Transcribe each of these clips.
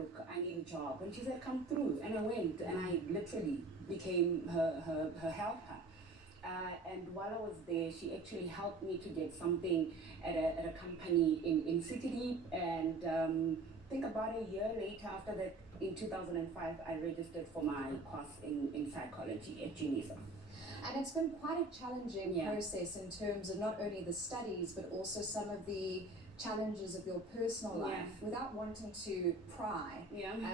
look, I need a job. And she said, come through. And I went, and I literally became her helper. And while I was there, she actually helped me to get something at a company in City Deep. And I think about a year later, after that, in 2005, I registered for my course in psychology at UNISA. And it's been quite a challenging process in terms of not only the studies, but also some of the challenges of your personal life, without wanting to pry,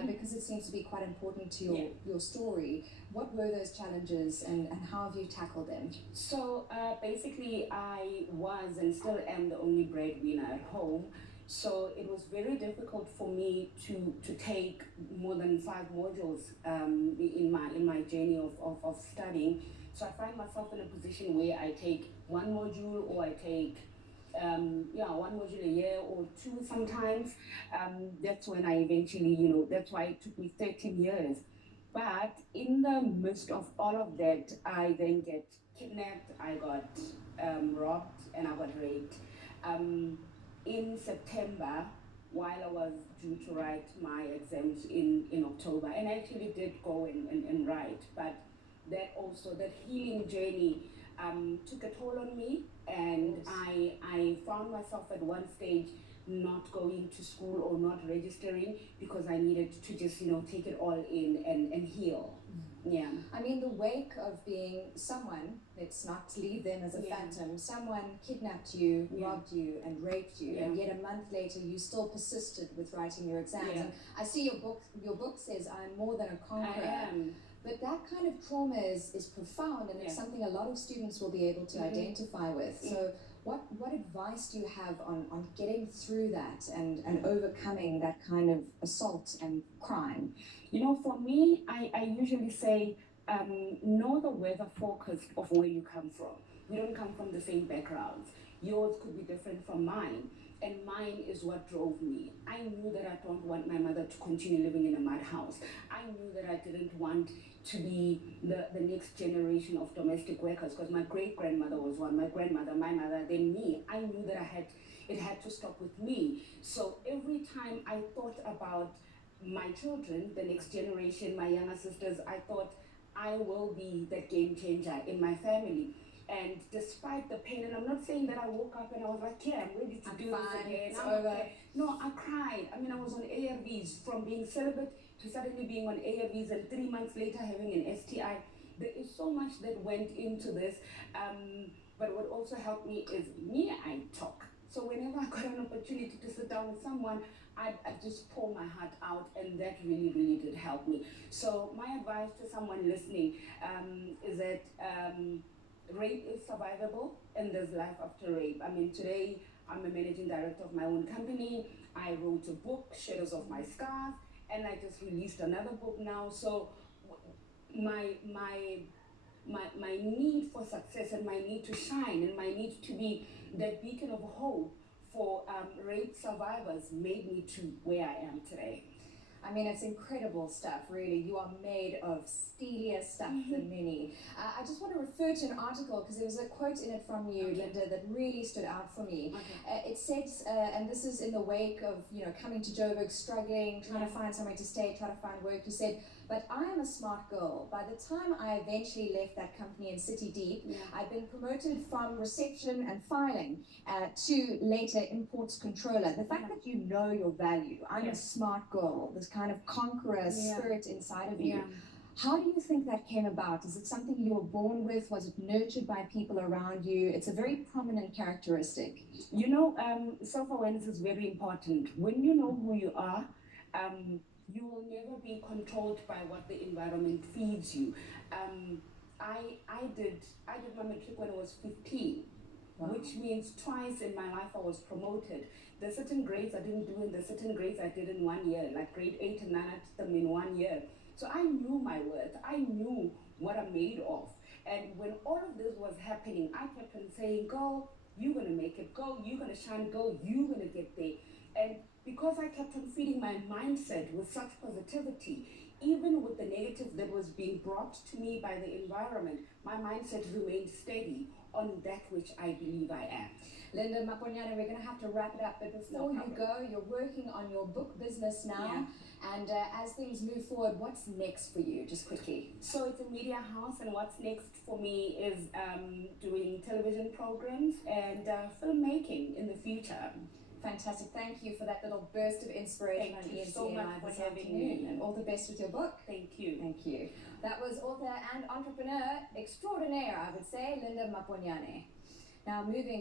because it seems to be quite important to your story. What were those challenges, and how have you tackled them? So basically, I was and still am the only breadwinner at home. So it was very difficult for me to take more than 5 modules in my journey of studying. So I find myself in a position where I take 1 module, or I take 1 module a year or 2 sometimes. That's when I eventually, that's why it took me 13 years. But in the midst of all of that, I then get kidnapped, I got robbed, and I got raped. In September, while I was due to write my exams in October, and I actually did go and write, but that healing journey took a toll on me, and I found myself at one stage not going to school or not registering because I needed to just take it all in and heal. Yeah. I mean, the wake of being someone, let's not leave them as a phantom, someone kidnapped you, robbed you, and raped you, and yet a month later you still persisted with writing your exams. And I see your book says, I'm more than a conqueror. I am. But that kind of trauma is profound, and it's something a lot of students will be able to identify with. So what advice do you have on getting through that and overcoming that kind of assault and crime? For me, I usually say, know the weather forecast of where you come from. We don't come from the same backgrounds. Yours could be different from mine, and mine is what drove me. I knew that I don't want my mother to continue living in a mud house. I knew that I didn't want to be the next generation of domestic workers, because my great-grandmother was one, my grandmother, my mother, then me. I knew that it had to stop with me. So every time I thought about my children, the next generation, my younger sisters, I thought I will be that game changer in my family. And despite the pain, and I'm not saying that I woke up and I was like, yeah, I'm ready to do this again. Okay. No, I cried. I mean, I was on ARVs, from being celibate to suddenly being on ARVs, and 3 months later having an STI. There is so much that went into this. But what also helped me is I talk. So whenever I got an opportunity to sit down with someone, I just pour my heart out, and that really, really did help me. So my advice to someone listening is that rape is survivable, and there's life after rape. I mean, today I'm a managing director of my own company. I wrote a book, Shadows of My Scars, and I just released another book now. So my need for success, and my need to shine, and my need to be that beacon of hope for rape survivors made me to where I am today. I mean, it's incredible stuff, really. You are made of steelier stuff than many. I just want to refer to an article, because there was a quote in it from you, Linda, that really stood out for me. It says, and this is in the wake of, coming to Joburg, struggling, trying to find somewhere to stay, trying to find work. You said, but I am a smart girl. By the time I eventually left that company in City Deep, I'd been promoted from reception and filing to later imports controller. The fact that you know your value, I'm a smart girl, this kind of conqueror spirit inside of you. How do you think that came about? Is it something you were born with? Was it nurtured by people around you? It's a very prominent characteristic. Self-awareness is very important. When you know who you are, you will never be controlled by what the environment feeds you. I did my matric when I was 15. Wow. Which means twice in my life I was promoted. There's certain grades I didn't do, and there's certain grades I did in 1 year, like grade 8 and 9, I did them in 1 year. So I knew my worth, I knew what I'm made of. And when all of this was happening, I kept on saying, go, you're gonna make it, go, you're gonna shine, go, you're gonna get there. And because I kept on feeding my mindset with such positivity, even with the negative that was being brought to me by the environment, my mindset remained steady on that which I believe I am. Linda Maponyane, we're going to have to wrap it up, but before you go, you're working on your book business now, And as things move forward, what's next for you, just quickly? So it's a media house, and what's next for me is doing television programs and filmmaking in the future. Fantastic. Thank you for that little burst of inspiration on ENCA so much Live for this having afternoon. me. And all the best with your book. Thank you. Thank you. That was author and entrepreneur extraordinaire, I would say, Linda Maponyane. Now moving